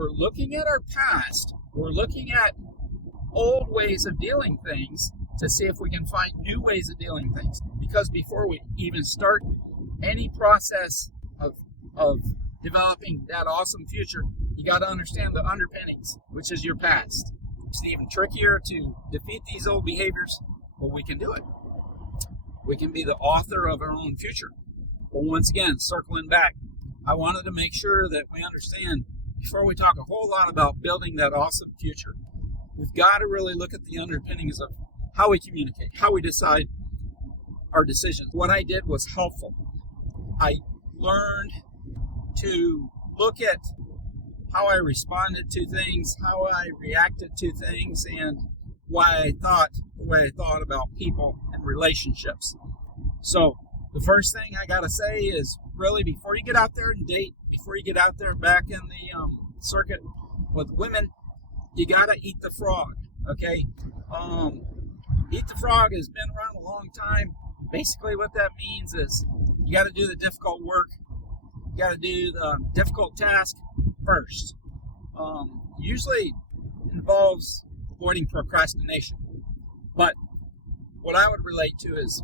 we're looking at our past, we're looking at old ways of dealing things to see if we can find new ways of dealing things. Because before we even start any process of developing that awesome future, you got to understand the underpinnings, which is your past. It's even trickier to defeat these old behaviors, but we can do it. We can be the author of our own future. But once again, circling back, I wanted to make sure that we understand, before we talk a whole lot about building that awesome future, we've got to really look at the underpinnings of how we communicate, how we decide our decisions. What I did was helpful. I learned to look at how I responded to things, how I reacted to things, and why I thought the way I thought about people and relationships. So the first thing I gotta say is, really, before you get out there and date, before you get out there back in the circuit with women, you gotta eat the frog. Okay, eat the frog has been around a long time. Basically, what that means is you gotta do the difficult work. You gotta do the difficult task first. Usually involves avoiding procrastination. But what I would relate to is,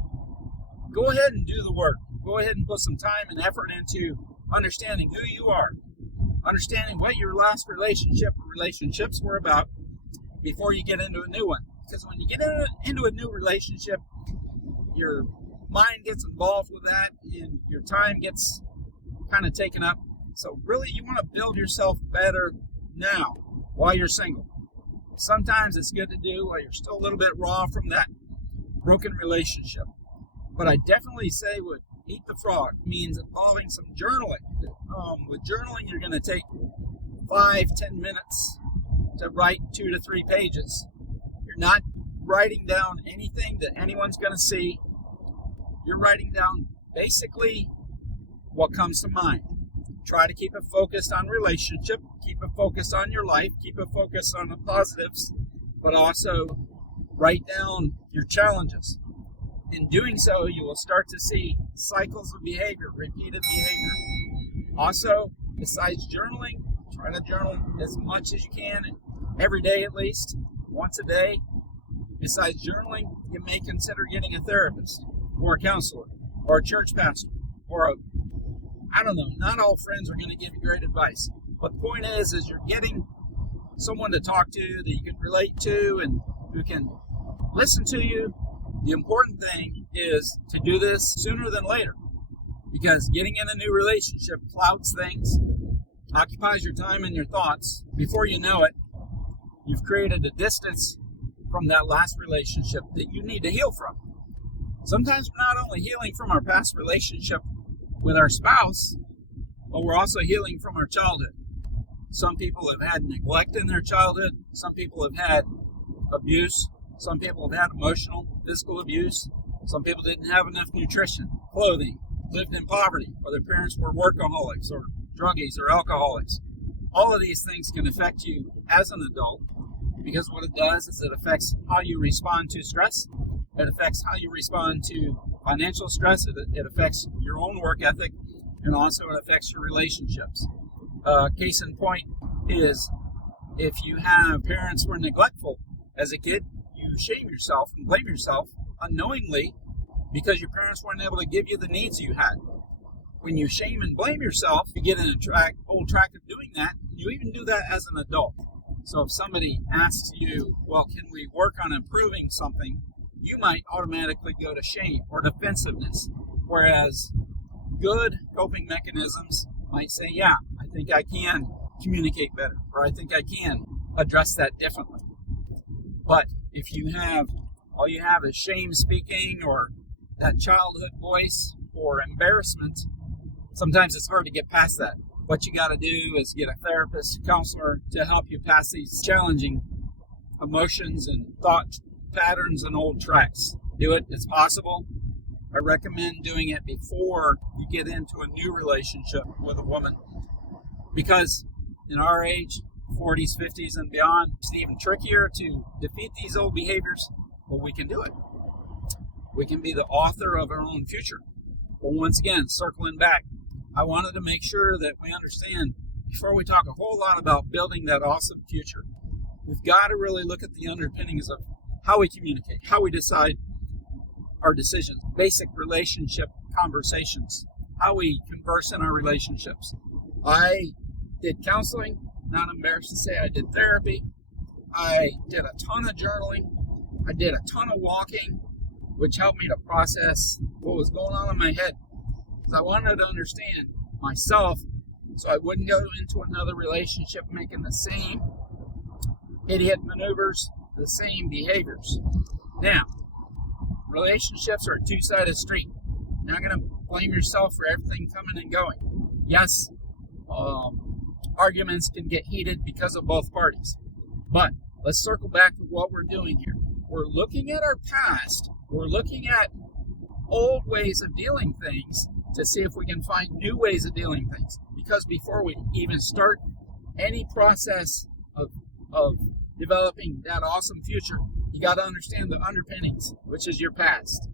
go ahead and do the work. Go ahead and put some time and effort into understanding who you are, understanding what your last relationship or relationships were about before you get into a new one. Because when you get into a new relationship, your mind gets involved with that and your time gets kind of taken up. So really, you want to build yourself better now while you're single. Sometimes it's good to do while you're still a little bit raw from that broken relationship. But I definitely say what eat the frog means involving some journaling. With journaling, you're going to take 5-10 minutes to write 2 to 3 pages. You're not writing down anything that anyone's going to see. You're writing down basically what comes to mind. Try to keep it focused on relationship, keep it focused on your life, keep it focused on the positives, but also write down your challenges. In doing so, you will start to see cycles of behavior, repeated behavior. Also, besides journaling, try to journal as much as you can, every day at least, once a day. Besides journaling, you may consider getting a therapist, or a counselor, or a church pastor, or I don't know, not all friends are going to give you great advice. But the point is you're getting someone to talk to that you can relate to and who can listen to you. The important thing is to do this sooner than later, because getting in a new relationship clouds things, occupies your time and your thoughts. Before you know it, you've created a distance from that last relationship that you need to heal from. Sometimes we're not only healing from our past relationship with our spouse, but we're also healing from our childhood. Some people have had neglect in their childhood. Some people have had abuse. Some people have had emotional, physical abuse. Some people didn't have enough nutrition, clothing, lived in poverty, or their parents were workaholics or druggies or alcoholics. All of these things can affect you as an adult, because what it does is it affects how you respond to stress. It affects how you respond to financial stress. It affects your own work ethic, and also it affects your relationships. Case in point is, if you have parents who were neglectful as a kid, you shame yourself and blame yourself unknowingly because your parents weren't able to give you the needs you had. When you shame and blame yourself, you get in an old track of doing that. You even do that as an adult. So if somebody asks you, well, can we work on improving something, you might automatically go to shame or defensiveness. Whereas good coping mechanisms might say, yeah, I think I can communicate better, or I think I can address that differently. But if all you have is shame speaking or that childhood voice or embarrassment, sometimes it's hard to get past that. What you got to do is get a therapist, a counselor to help you pass these challenging emotions and thought patterns and old tracks. Do it. It's possible. I recommend doing it before you get into a new relationship with a woman, because in our age, 40s, 50s, and beyond, it's even trickier to defeat these old behaviors, but we can do it. We can be the author of our own future. But once again, circling back, I wanted to make sure that we understand, before we talk a whole lot about building that awesome future, we've got to really look at the underpinnings of how we communicate, how we decide our decisions, basic relationship conversations, how we converse in our relationships. I did counseling, not embarrassed to say I did therapy. I did a ton of journaling. I did a ton of walking, which helped me to process what was going on in my head. Because I wanted to understand myself so I wouldn't go into another relationship making the same idiot maneuvers, the same behaviors. Now, relationships are a two-sided street. You're not going to blame yourself for everything coming and going. Yes, arguments can get heated because of both parties. But let's circle back to what we're doing here. We're looking at our past. We're looking at old ways of dealing things to see if we can find new ways of dealing things. Because before we even start any process of developing that awesome future, you got to understand the underpinnings, which is your past.